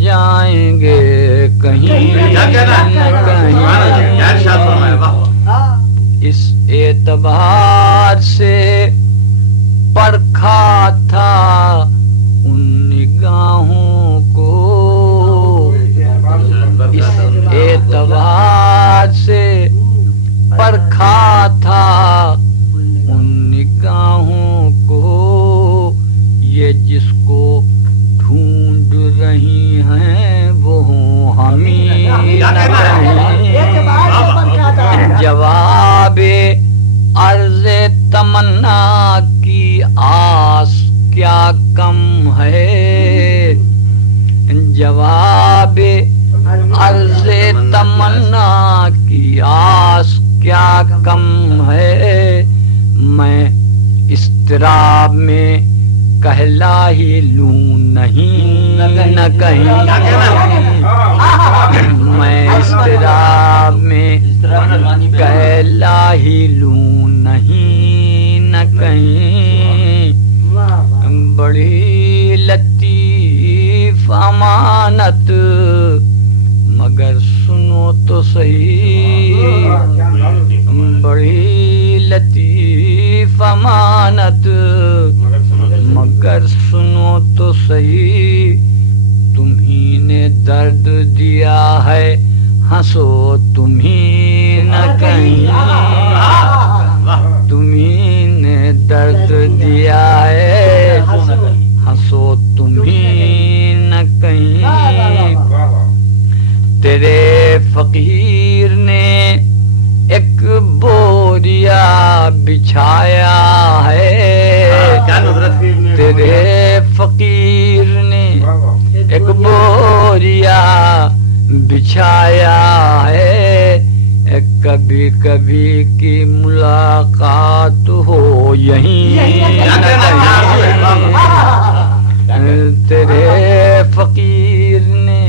جائیں گے کہیں نہ کہیں. اس اعتبار سے پرکھا تھا ان نگاہوں کو، اس اعتبار سے پرکھا تھا ان نگاہوں کو، یہ جس کو ڈھونڈ رہی ہیں وہ ہمیں نہ کہیں. جواب عرض تمنا کی آس کیا کم ہے، جواب عرض تمنا کی آس کیا کم ہے. میں اضطراب میں کہلا ہی لوں نہیں نہ کہیں، میں اضطراب میں کہلا ہی لوں نہیں نہ کہیں. بڑی لطیف امانت مگر سنو تو صحیح، بڑی لطیف امانت مگر سنو تو صحیح. تمہیں نے درد دیا ہے ہنسو تمہیں نہ کہیں، تمہیں نے درد دیا ہے ہنسو تمہیں نہ کہیں. تیرے فقیر نے ایک بوریا بچھایا ہے، تیرے فقیر نے ایک بوریا بچھایا ہے. کبھی کبھی کی ملاقات ہو یہیں تیرے فقیر نے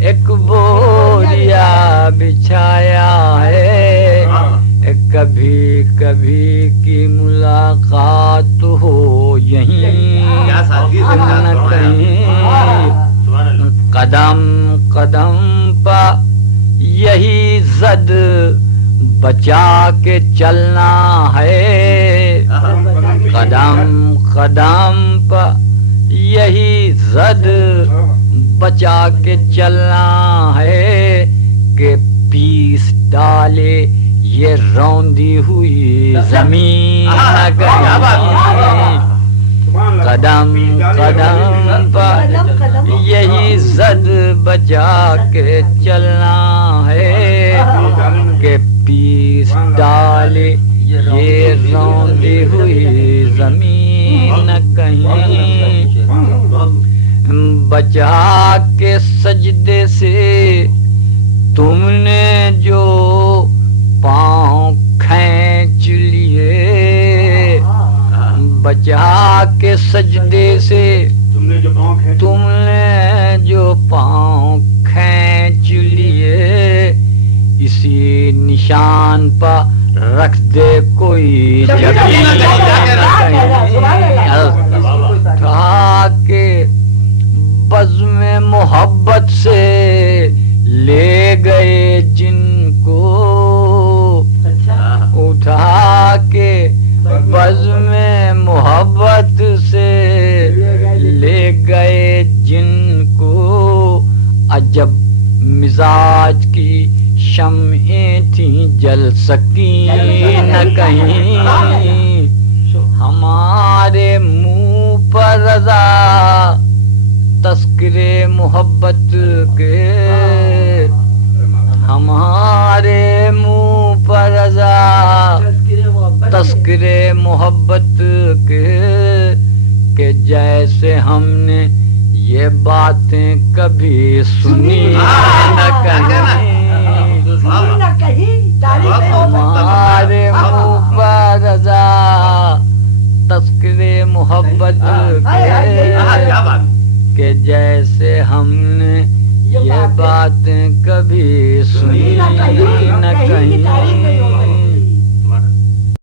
ایک بوریا بچھایا ہے. کبھی کبھی کی ملاقات ہو یہیں نہ کہیں. قدم قدم پا یہی زد بچا کے چلنا ہے، قدم قدم پا یہی زد بچا کے چلنا ہے. کہ پیس ڈالے یہ روندی ہوئی زمین نہ کہیں. قدم قدم پر یہی زد بچا کے چلنا ہے. کہ پیس ڈالے یہ روندی ہوئی زمین نہ کہیں. بچا کے سجدے سے تم نے جو پاؤں کھینچ لیے، بچا کے سجدے سے تم نے جو پاؤں کھینچ لیے. اسی نشان پر رکھ دے کوئی جبین تھا کہ بزم محبت سے لے گئے جن کو، اٹھا کے بزم محبت سے لے گئے جن کو. عجب مزاج کی شمعیں تھیں جل سکیں نہ کہیں. ہمارے منہ پر رضا تذکرے محبت کے، ہمارے منہ پر رضا تذکرے محبت کے. کہ جیسے ہم نے یہ باتیں کبھی سنی نہ کہیں، ہمارے منہ پر رضا تذکرے محبت کے. کہ جیسے ہم نے یہ باتیں کبھی سنی